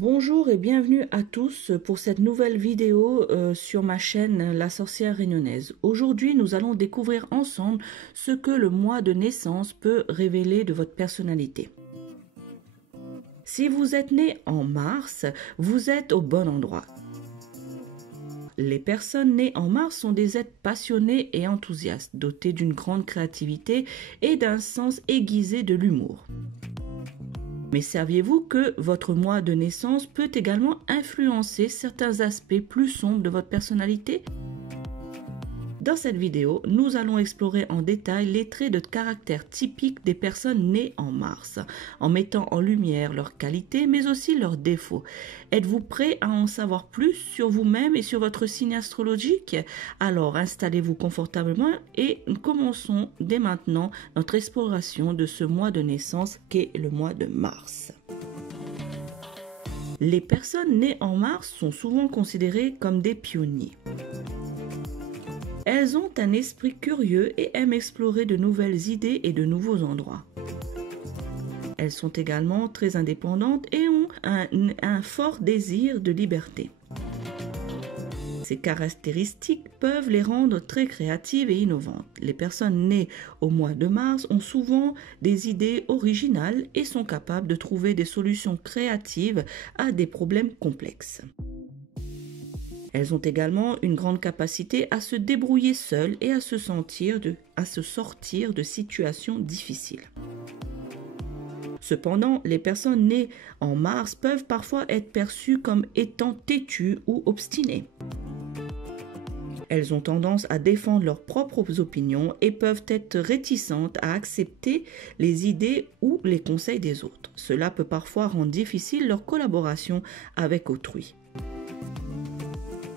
Bonjour et bienvenue à tous pour cette nouvelle vidéo sur ma chaîne La Sorcière Réunionnaise. Aujourd'hui, nous allons découvrir ensemble ce que le mois de naissance peut révéler de votre personnalité. Si vous êtes né en mars, vous êtes au bon endroit. Les personnes nées en mars sont des êtres passionnés et enthousiastes, dotés d'une grande créativité et d'un sens aiguisé de l'humour. Mais saviez-vous que votre mois de naissance peut également influencer certains aspects plus sombres de votre personnalité? Dans cette vidéo, nous allons explorer en détail les traits de caractère typiques des personnes nées en mars, en mettant en lumière leurs qualités mais aussi leurs défauts. Êtes-vous prêt à en savoir plus sur vous-même et sur votre signe astrologique? Alors installez-vous confortablement et commençons dès maintenant notre exploration de ce mois de naissance qu'est le mois de mars. Les personnes nées en mars sont souvent considérées comme des pionniers. Elles ont un esprit curieux et aiment explorer de nouvelles idées et de nouveaux endroits. Elles sont également très indépendantes et ont un fort désir de liberté. Ces caractéristiques peuvent les rendre très créatives et innovantes. Les personnes nées au mois de mars ont souvent des idées originales et sont capables de trouver des solutions créatives à des problèmes complexes. Elles ont également une grande capacité à se débrouiller seules et à se sortir de situations difficiles. Cependant, les personnes nées en mars peuvent parfois être perçues comme étant têtues ou obstinées. Elles ont tendance à défendre leurs propres opinions et peuvent être réticentes à accepter les idées ou les conseils des autres. Cela peut parfois rendre difficile leur collaboration avec autrui.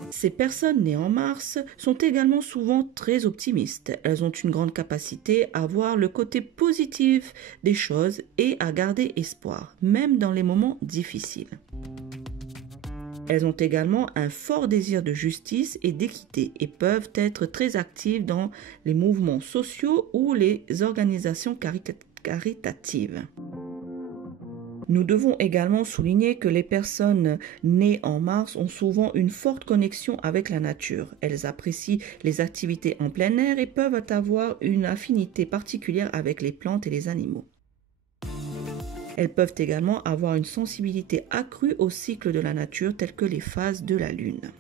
Ces personnes nées en mars sont également souvent très optimistes. Elles ont une grande capacité à voir le côté positif des choses et à garder espoir, même dans les moments difficiles. Elles ont également un fort désir de justice et d'équité et peuvent être très actives dans les mouvements sociaux ou les organisations caritatives. Nous devons également souligner que les personnes nées en mars ont souvent une forte connexion avec la nature. Elles apprécient les activités en plein air et peuvent avoir une affinité particulière avec les plantes et les animaux. Elles peuvent également avoir une sensibilité accrue aux cycles de la nature tels que les phases de la lune.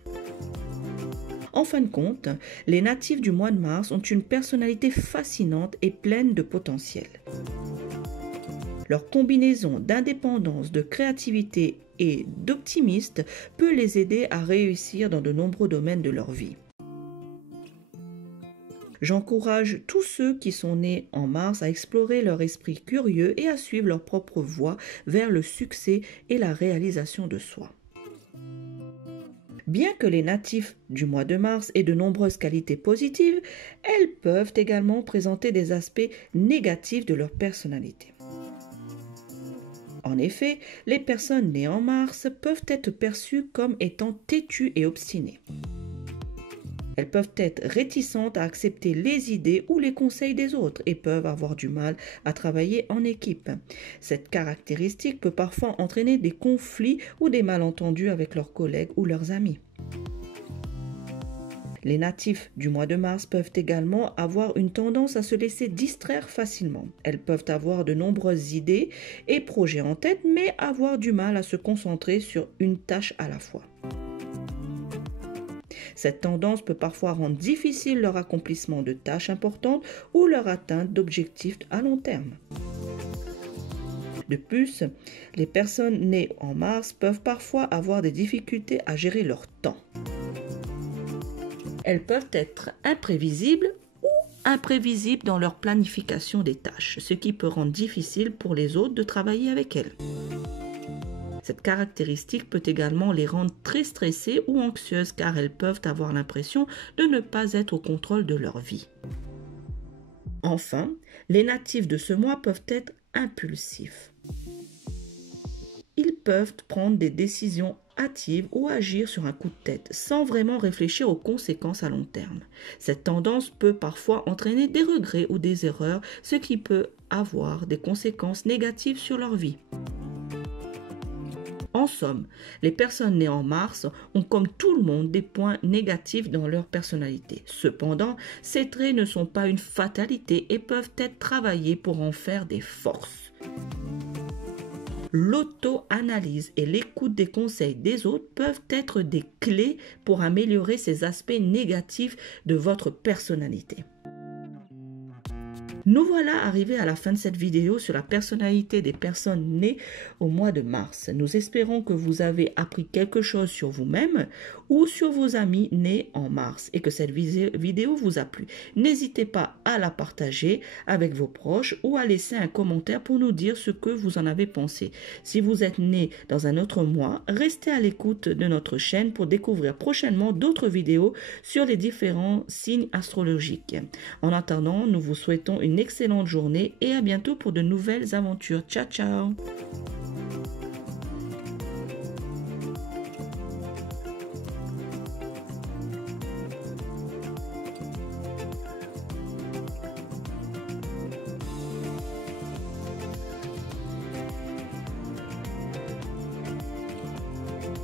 En fin de compte, les natifs du mois de mars ont une personnalité fascinante et pleine de potentiel. Leur combinaison d'indépendance, de créativité et d'optimisme peut les aider à réussir dans de nombreux domaines de leur vie. J'encourage tous ceux qui sont nés en mars à explorer leur esprit curieux et à suivre leur propre voie vers le succès et la réalisation de soi. Bien que les natifs du mois de mars aient de nombreuses qualités positives, elles peuvent également présenter des aspects négatifs de leur personnalité. En effet, les personnes nées en mars peuvent être perçues comme étant têtues et obstinées. Elles peuvent être réticentes à accepter les idées ou les conseils des autres et peuvent avoir du mal à travailler en équipe. Cette caractéristique peut parfois entraîner des conflits ou des malentendus avec leurs collègues ou leurs amis. Les natifs du mois de mars peuvent également avoir une tendance à se laisser distraire facilement. Elles peuvent avoir de nombreuses idées et projets en tête, mais avoir du mal à se concentrer sur une tâche à la fois. Cette tendance peut parfois rendre difficile leur accomplissement de tâches importantes ou leur atteinte d'objectifs à long terme. De plus, les personnes nées en mars peuvent parfois avoir des difficultés à gérer leur temps. Elles peuvent être imprévisibles ou imprévisibles dans leur planification des tâches, ce qui peut rendre difficile pour les autres de travailler avec elles. Cette caractéristique peut également les rendre très stressées ou anxieuses car elles peuvent avoir l'impression de ne pas être au contrôle de leur vie. Enfin, les natifs de ce mois peuvent être impulsifs. Ils peuvent prendre des décisions hâtives ou agir sur un coup de tête sans vraiment réfléchir aux conséquences à long terme. Cette tendance peut parfois entraîner des regrets ou des erreurs, ce qui peut avoir des conséquences négatives sur leur vie. En somme, les personnes nées en Mars ont comme tout le monde des points négatifs dans leur personnalité. Cependant, ces traits ne sont pas une fatalité et peuvent être travaillés pour en faire des forces. L'auto-analyse et l'écoute des conseils des autres peuvent être des clés pour améliorer ces aspects négatifs de votre personnalité. Nous voilà arrivés à la fin de cette vidéo sur la personnalité des personnes nées au mois de mars. Nous espérons que vous avez appris quelque chose sur vous-même ou sur vos amis nés en mars et que cette vidéo vous a plu. N'hésitez pas à la partager avec vos proches ou à laisser un commentaire pour nous dire ce que vous en avez pensé. Si vous êtes né dans un autre mois, restez à l'écoute de notre chaîne pour découvrir prochainement d'autres vidéos sur les différents signes astrologiques. En attendant, nous vous souhaitons une excellente journée et à bientôt pour de nouvelles aventures. Ciao, ciao!